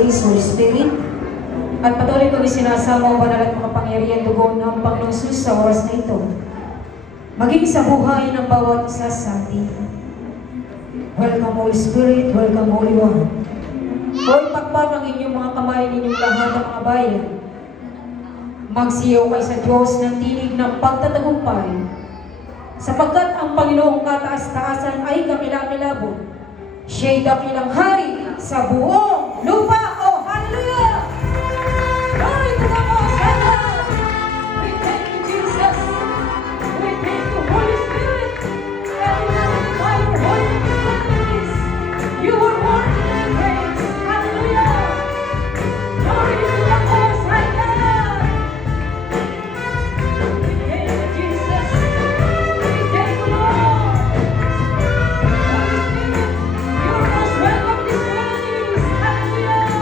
days, Holy Spirit. At patuloy kami sinasama o banal at makapangyarihan dugo ng Panginoong Jesus sa oras na ito. Maging sa buhay ng bawat isa sa atin. Welcome, Holy Spirit. Welcome, Holy One. O ipakpak ang inyong mga kamay ninyong lahat ng mga bayan. Magsiyaw kayo sa Diyos ng tinig ng pagtatagumpay. Sapagkat ang Panginoong kataas-taasan ay kakilakilabot. Siya'y dakilang hari sa buong lupa. Oh, hallelujah! Glory to the Most High God! We thank you, Jesus. We thank you, Holy Spirit. And we magnify your holy name. You are worthy to be praised. Hallelujah! Glory to the Most High God! We thank you, Jesus. We thank you, Lord. Holy Spirit, you're most welcome this place. Hallelujah!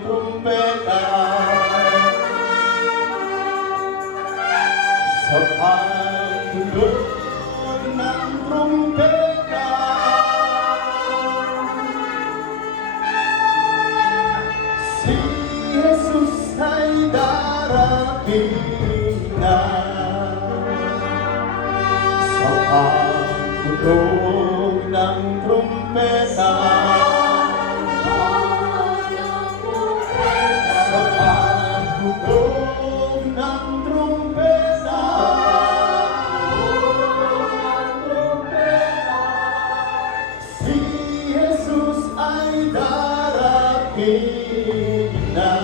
trumpeta. Sa pagtugtog ng trumpeta, si Jesus ay darating na. Sa pagtugtog ng trumpeta, sa pagtugtog ng trumpeta, si Jesus ay darating na.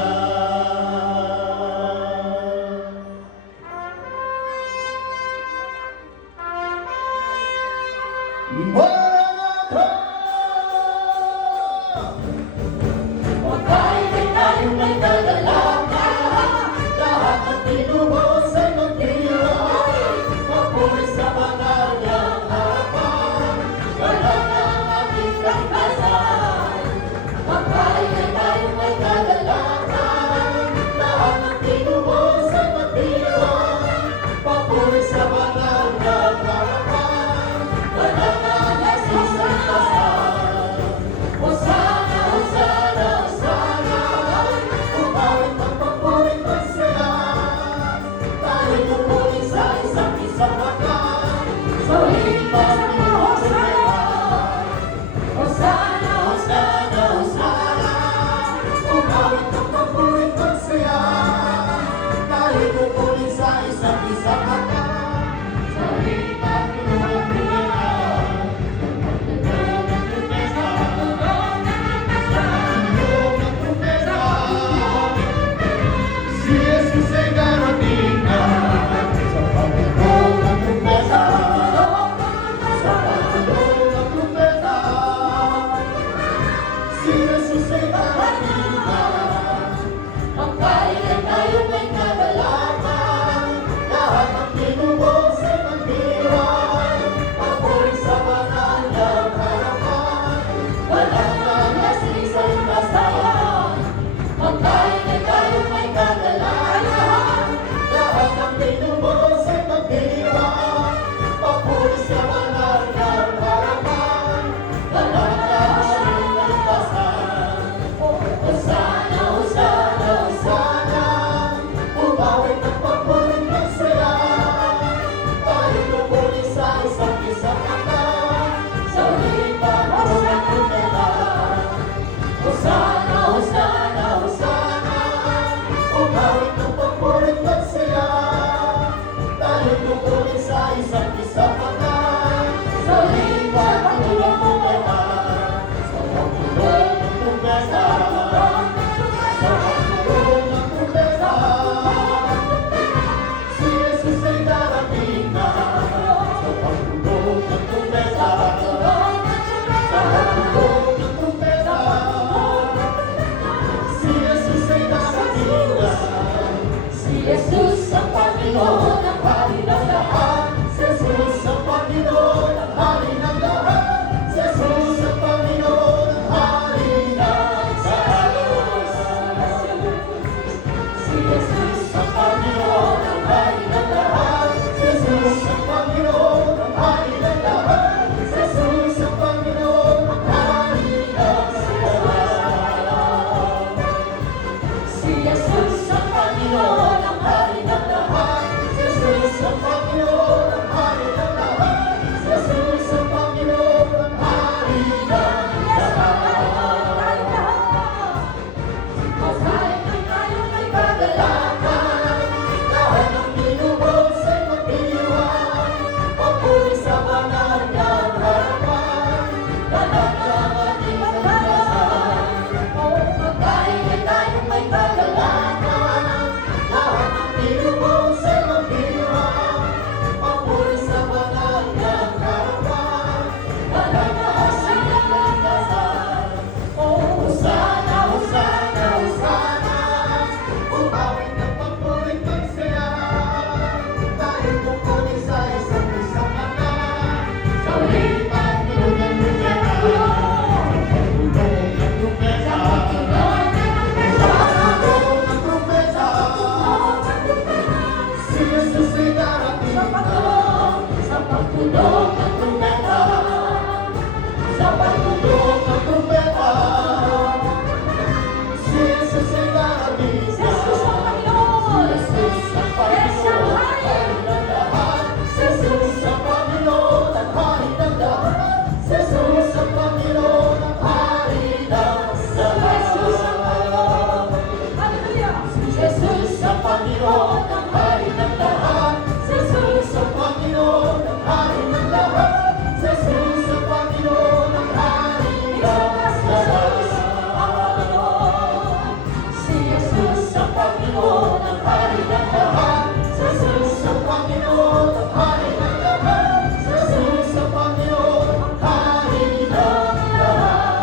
Panginoon ang hari ng lahat. Sa Jesus ang Panginoon ang hari ng lahat. Sa Jesus ang Panginoon ang hari ng lahat.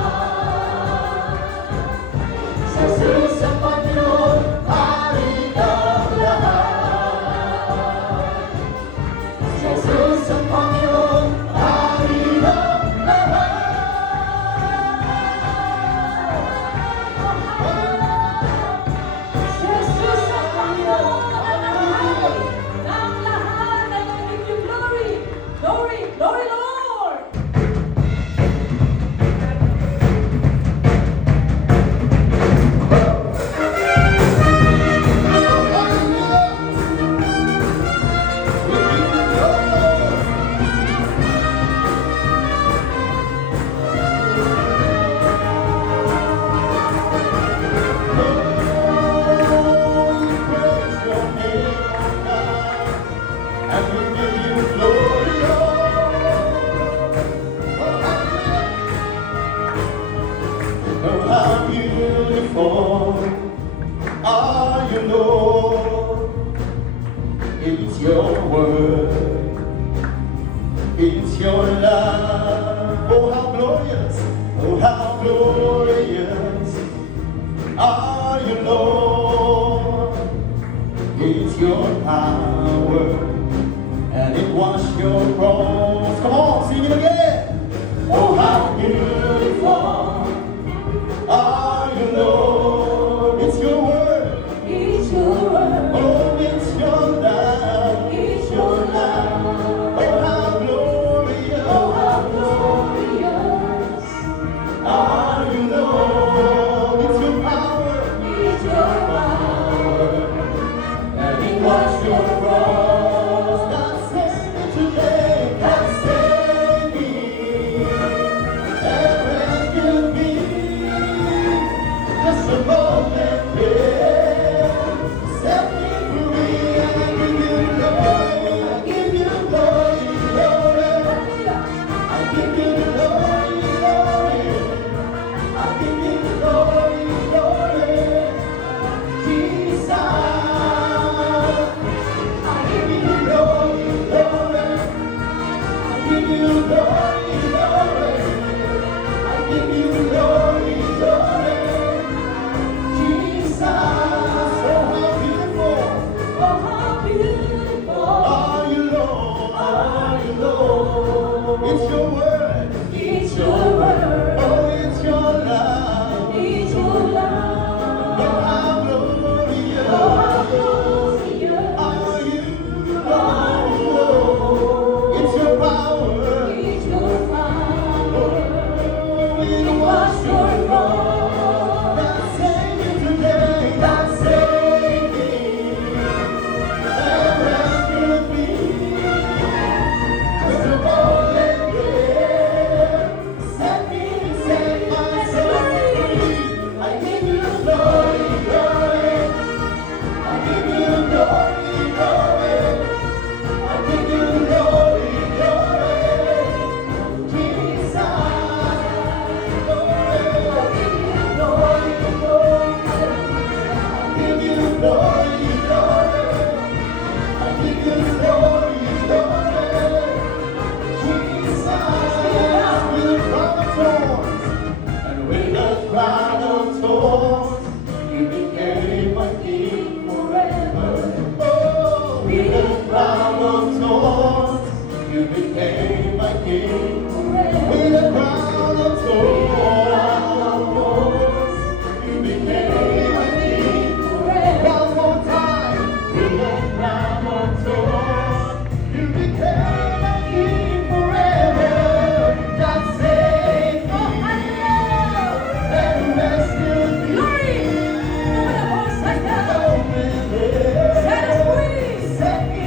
Sa Jesus ang Panginoon hari ng lahat. Sa Jesus ang Panginoon hari ng lahat. Jesus ang Panginoon ang lahat. Ng lahat ay give you glory. Glory, glory, Lord. How beautiful are you, Lord? It's your word, it's your love. Oh, how glorious, oh, how glorious are you, Lord? It's your power, and it washed your cross. Come on, sing it again. Oh, how beautiful are you, Lord? It's your word. It's your word. Oh, it's your love. It's your love. Oh, how glorious. Oh, how glorious. Are you, Lord? It's your power. It's your power. And it was your cross that saved me today. That saved me. And rescued me. Just a moment, yeah. Set me free. And I give you glory. I give you glory, glory. I give you glory, glory. I give you glory, glory. Jesus. I give you glory, glory. I give you glory, glory. I give you glory, glory. Jesus. Oh, how beautiful Oh, how beautiful. are you, Lord? Are you, Lord? It's your word. It's your word. Oh, it's your love. It's your Oh, love. how glorious Oh, how glorious. are you, Lord? It's your power. It's your power. It It was was your your cross that saved me today. That saved me and rescued me. Just a moment, yeah. Set my soul free. I give you glory, glory. I give you glory, glory. I give you glory, glory. Jesus. Give you glory, glory. I give you glory, glory. Jesus, with a crown of thorns, and with a crown of thorns, you became my king forever. Oh, with a crown of thorns, you became my king. With a crown of thorns, you became my king. One more time. With a crown of thorns, you became my king forever. God saved me and rescued me. Glory. Oh, man, yeah. Set us free. Set me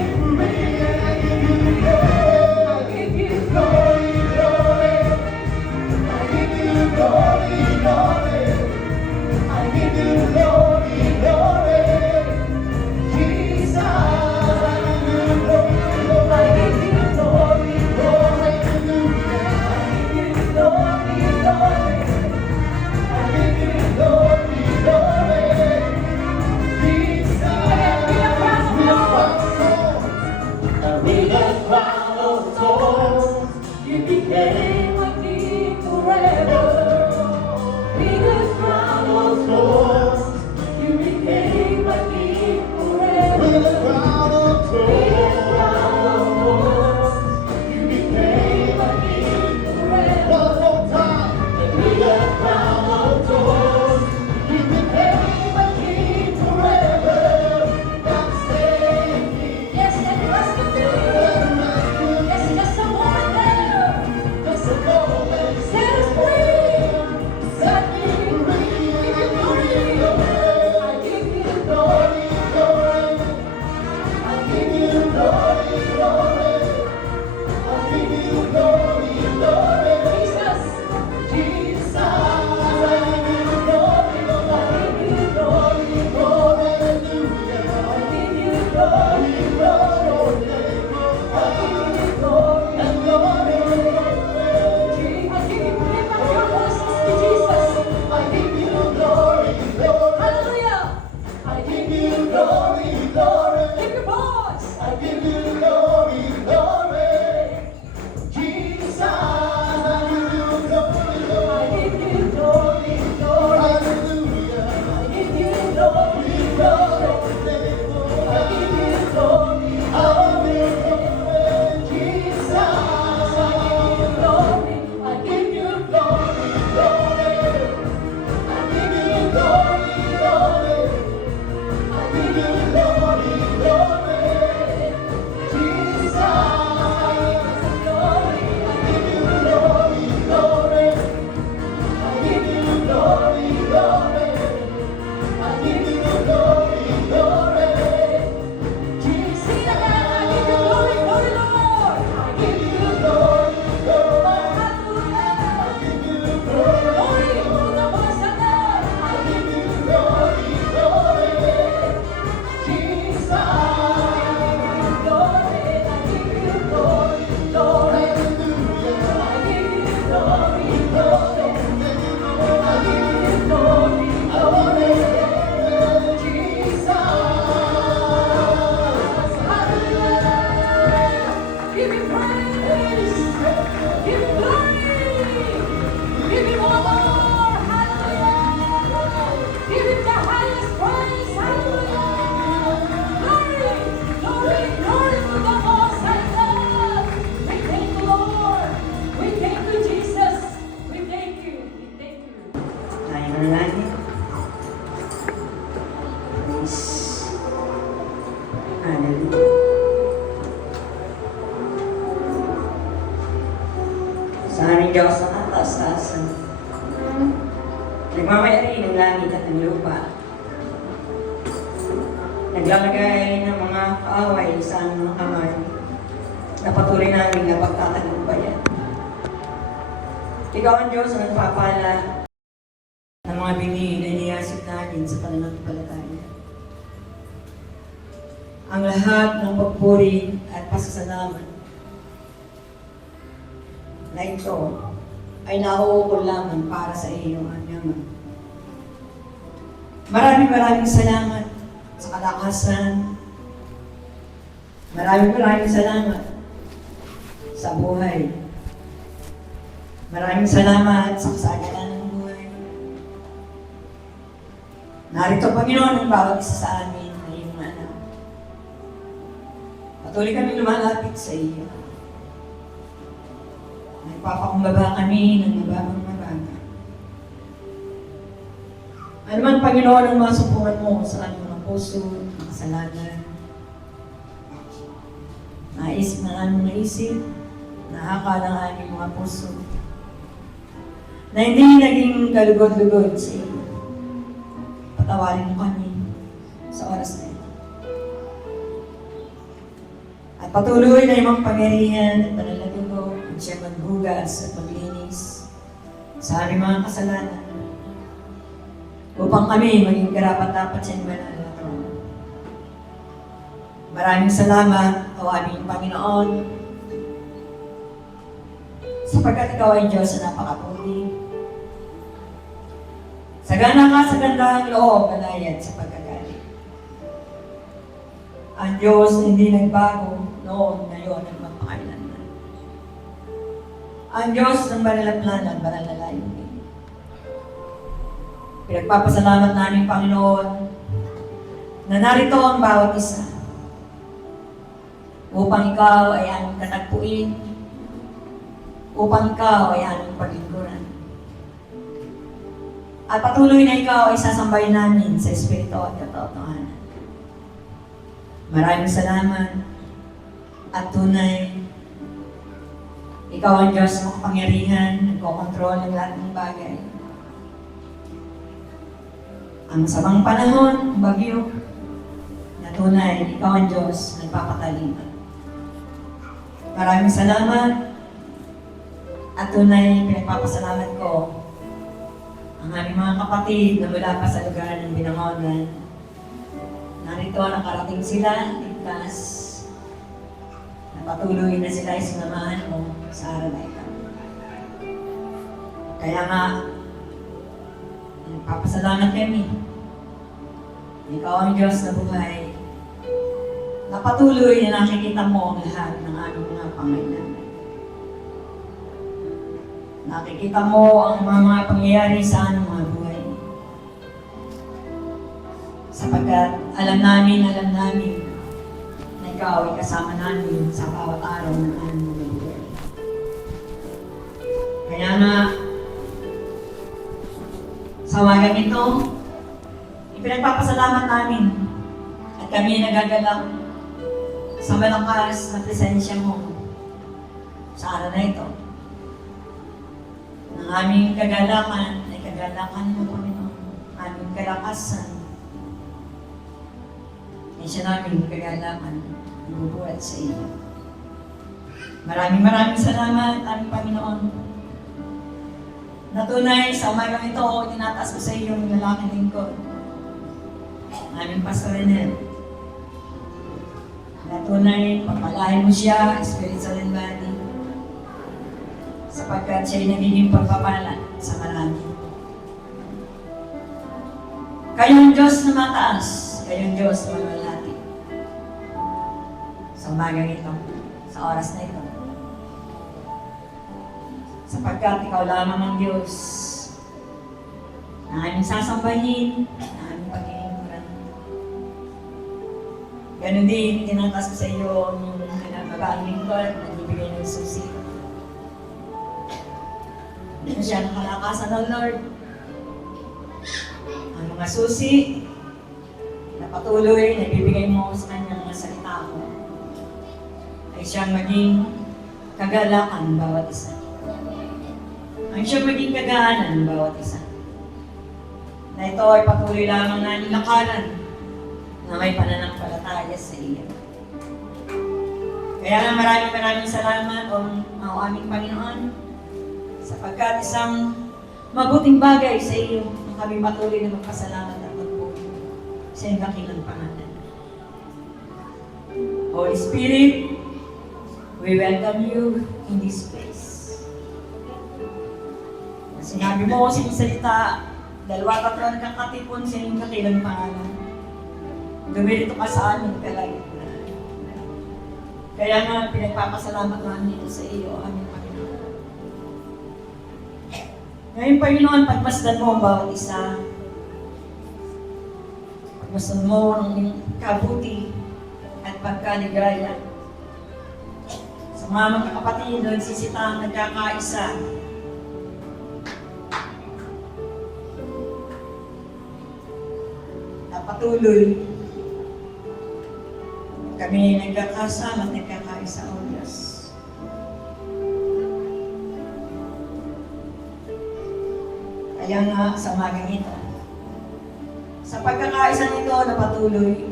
Diyos. Hallelujah. Sa aming Diyos na kataas-taasan, nagmamayari ng langit at ng lupa, naglalagay ng mga kaaway sa aming mga kamay, na patuloy namin na pagtatagumpayan. Ikaw ang Diyos na nagpapala ng mga binhi na iniyasip natin sa pananampalataya. Ang lahat ng pagpuri at pasasalamat na ito ay nauukol lamang para sa iyo, Ama. Maraming salamat sa kalakasan. Maraming salamat sa buhay. Maraming salamat sa kasagalan ng buhay. Narito, Panginoon, ang bawat isa sa amin na iyong anak. Patuloy kami lumalapit sa iyo. Nagpapakumbaba kami ng mababang-mabaga. Ano man, Panginoon, ang mga supungan mo sa aming mga puso, mga kasalanan, naisip ng aming naisip, nakakala ng aming mga puso, na hindi naging kalugod-lugod sa iyo. Patawarin mo kami sa oras na ito. At patuloy na yung pangyarihan at banal na dugo, at siya maghugas at maglinis sa aming mga kasalanan, upang kami maging karapat-dapat sa inyong banal na trono. Maraming salamat, o aming Panginoon, sapagkat ikaw ay Diyos na napakapuri. Sagana ka sa gandang loob, malayad sa pagkagaling. Ang Diyos hindi nagbago noon, ngayon, at magpakailanman. Ang Diyos ng banal na plano at banal na layunin. Pinagpapasalamat namin, Panginoon, na narito ang bawat isa upang ikaw ay aming katagpuin, upang ikaw ay aming paglingkuran. At patuloy na ikaw ay sasambahin namin sa Espiritu at katotohanan. Maraming salamat at tunay, ikaw ang Diyos na makapangyarihan, nagkokontrol ng lahat ng bagay. Ang masamang panahon, bagyo, na tunay, ikaw ang Diyos na nagpapataliman. Maraming salamat at tunay, pinagpapasalamat ko ang aming mga kapatid na mula pa sa lugar ng Binangonan. Narito, nakarating sila, ligtas, na patuloy na sila ay sinamahan mo sa araw na ito. Kaya nga, nagpapasalamat kami. Ikaw ang Diyos na buhay, na patuloy na nakikita mo ang lahat ng aming mga pangailangan. Nakikita mo ang mga pangyayari sa aming mga buhay. Sapagkat alam namin na ikaw ay kasama namin sa bawat araw ng aming mga buhay. Kaya nga, sa umagang ito, ipinagpapasalamat namin at kami nagagalak sa malakas na presensya mo sa araw na ito. Ang aming kagalakan ay kagalakan mo, Panginoon. Aming kalakasan ay siya namin kagalakan bubuhat sa iyo. Maraming salamat, aming Panginoon. Natunay sa umagang ito, tinataas ko sa iyo yung lalaking lingkod. Aming Pastor Renel. Natunay, pagpalahin mo siya, spiritual and body, sapagkat siya'y nagiging pagpapala sa marami. Kayong Diyos na mataas, kayong Diyos na malalati. Sa umagang ito, sa oras na ito. Sapagkat ikaw lamang ang Diyos na aming sasambahin, na aming paglilingkuran. Ganon din, tinataas ko sa iyo yung babaeng lingkod na nagbibigay ng susi. Ano siya ng kalakasan ng Lord? Ang mga susi na na patuloy na ibibigay mo sa kanyang mga salita mo ay siyang maging kagalakan ng bawat isa. Ang siyang maging kagaanan ng bawat isa. Na ito ay patuloy lamang na nilakaran na may pananampalataya sa iyo. Kaya nga maraming salamat o aming Panginoon sapagkat isang mabuting bagay sa iyo ang kami patuloy na magpasalamat at magpupo sa iyong dakilang pangalan. Holy Spirit, we welcome you in this place. Sinabi mo sa iyong salita, 2-3 kakatipon sa iyong dakilang pangalan. Dumilito ka sa amin kalagitnaan. Kaya nga, pinagpapasalamat namin dito sa iyo, aming Panginoon. Ngayon, Panginoon, pagmasdan mo ang bawat isa. Pagmasdan mo ang iyong kabuti at pagkaligaya. Sa mga magkakapatid, nagsisita, nagkakaisa. Na patuloy kami nagkakasama at nagkakaisa o Diyos. Kaya nga sa umagang ito, sa pagkakaisa nito na patuloy,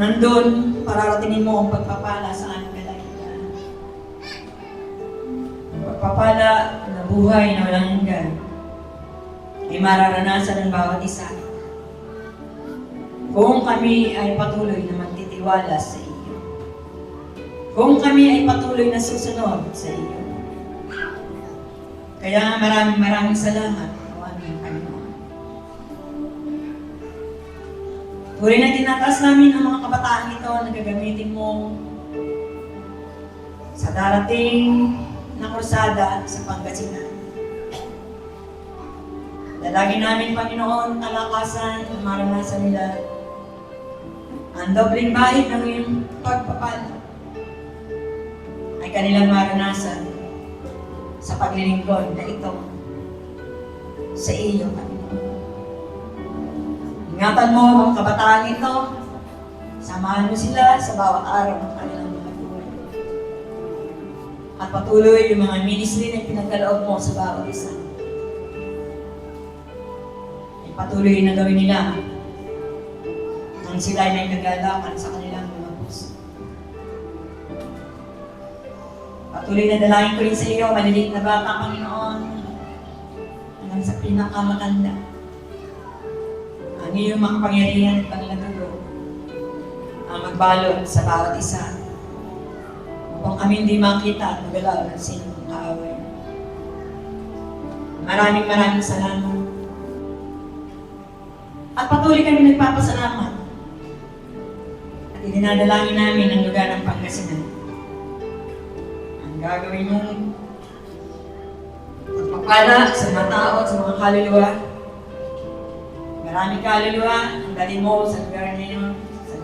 nandun pararatingin mo ang pagpapala sa aming kalagayan. Ang pagpapala na buhay na walang hanggan ay mararanasan ng bawat isa. Kung kami ay patuloy na magtitiwala sa iyo. Kung kami ay patuloy na susunod sa iyo. Kaya maraming salamat, o aming Panginoon. Tuloy na tinataas namin ang mga kabataan ito na gagamitin mo sa darating na krusada sa Pangasinan. Dalangin namin, Panginoon, kalakasan at maranasan nila ang dobling bahid ng iyong pagpapala ay kanilang maranasan sa paglilingkod na ito sa iyo, Panginoon. Ingatan mo ang kabataan ito, samahan mo sila sa bawat araw ng kanilang mga buhay. At patuloy yung mga ministry na pinagkaloob mo sa bawat isa. Ay patuloy na gawin nila nang sila ay may kagalakan sa kanilang mga puso. Patuloy na dalangin ko rin sa iyo, maliliit na bata, Panginoon, hanggang sa pinakamatanda. Ang iyong makapangyarihan at panglagulo ang magbalot sa bawat isa. Upang kami hindi makita at magalaw ng sinong kaaway. Maraming salamat. At patuloy kami nagpapasalamat. At idinadalangin namin ang lugar ng Pangasinan. Ang gagawin mong pagpapala sa mga tao at sa mga kaluluwa. Maraming kaluluwa ang dalhin mo sa lugar ninyo sa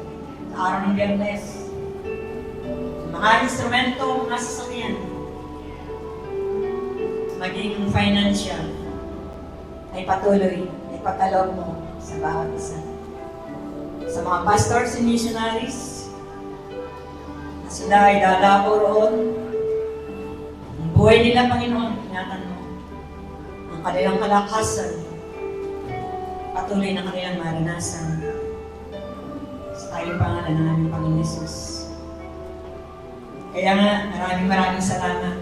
araw ng Biyernes. Sa mga instrumento, mga sasakyan, maging financial, ay patuloy, ay pagkaloob mo sa bawat isa. Sa mga pastors and missionaries, na sila ay dadabo roon, ang buhay nila, Panginoon, ingatan mo. Ang kanilang kalakasan, patuloy na kanilang maranasan. Sa tayong pangalan ng aming Panginoon Jesus. Kaya nga, maraming salamat.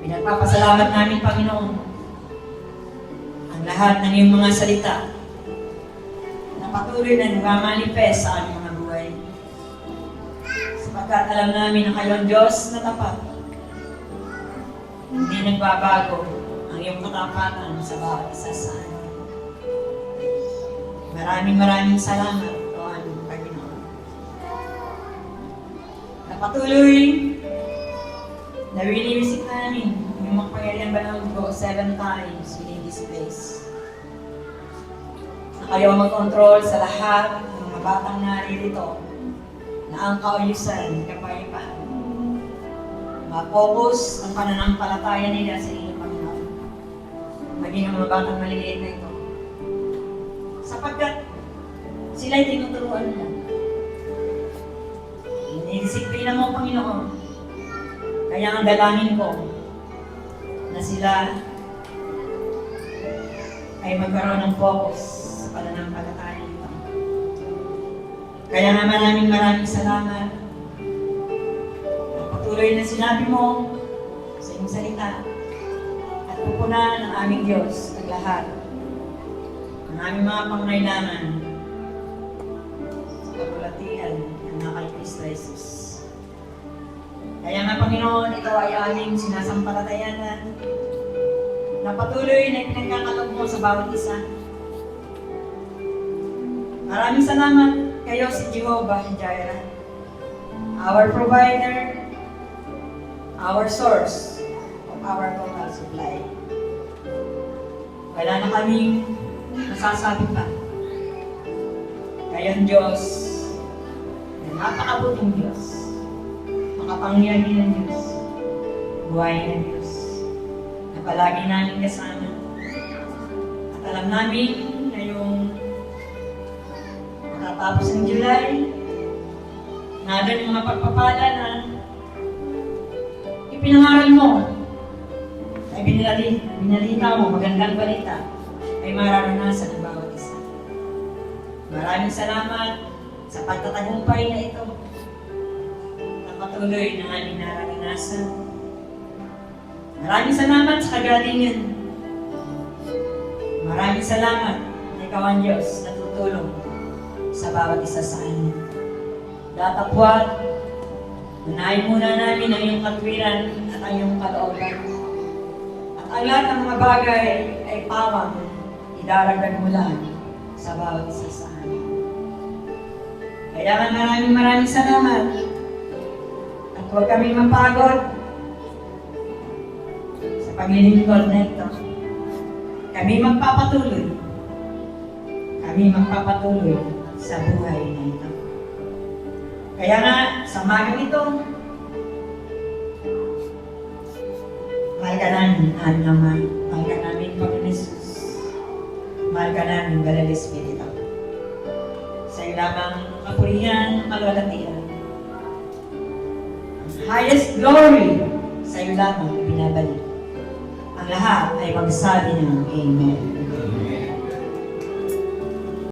Pinagpapasalamat namin, Panginoon, ang lahat ng iyong mga salita na patuloy na nagmamanifest sa aming mga buhay. Sapagkat alam namin na kayo ang Diyos na tapat. Hindi nagbabago ang iyong katapatan sa bawat isa sa amin. Maraming salamat, o aming Panginoon. Na patuloy na winiwisit namin yung makapangyarihan ba ng Diyos 7 times within this place. Na kayo mag-control sa lahat ng mga batang naririto na ang kaayusan, kapayapaan. Ma-focus ang pananampalataya nila sa iyo, Panginoon. Maging ang mga batang maliliit na ito. sapagkat sila'y tinuturuan mo. Dinidisiplina mo, Panginoon. Kaya ang dalangin ko na sila ay magkaroon ng focus sa pananampalataya nito. Kaya nga maraming salamat. Patuloy na sinabi mo sa iyong salita at pupunan ng aming Diyos ang lahat ng aming mga pangailangan sa pagulatian ng mga kay Kristo Jesus. Kaya nga, Panginoon, ito ay aming sinasampalatayanan na patuloy na ipinagkakaloob mo sa bawat isa. Maraming salamat kayo si Jehovah Jireh, our provider, our source of our total supply. Wala na kaming nasasabi pa. Kayo ang Diyos, na napakabuting Diyos, makapangyarihan ng Diyos, buhay ng Diyos, na palagi namin kasama. At alam namin na yung matatapos ng July, na doon mga pagpapala na ipinangaral mo, ay binalita mo, magandang balita, ay mararanasan ng bawat isa. Maraming salamat sa pagtatagumpay na ito na patuloy na aming nararanasan. Maraming salamat sa kagalingan. Maraming salamat na ikaw ang Diyos na tutulong sa bawat isa sa amin. Datapwat, unahin muna namin ang iyong katwiran at ang iyong kalooban. At ang lahat ng mga bagay ay pawang idaragdag mo lang sa bawat isa sa amin. Kaya nga maraming salamat. At huwag kami mapagod sa paglilingkod na ito. Kami magpapatuloy sa buhay na ito. Kaya nga, sa magang ito, mahal ka namin, aming Ama, mahal ka namin, Panginoon Jesus, mahal ka namin, Banal na Espiritu. Sa iyo lamang kapurihan, kalwalatian. Ang highest glory, sa iyo lamang binabalik. Ang lahat ay magsabi ng Amen.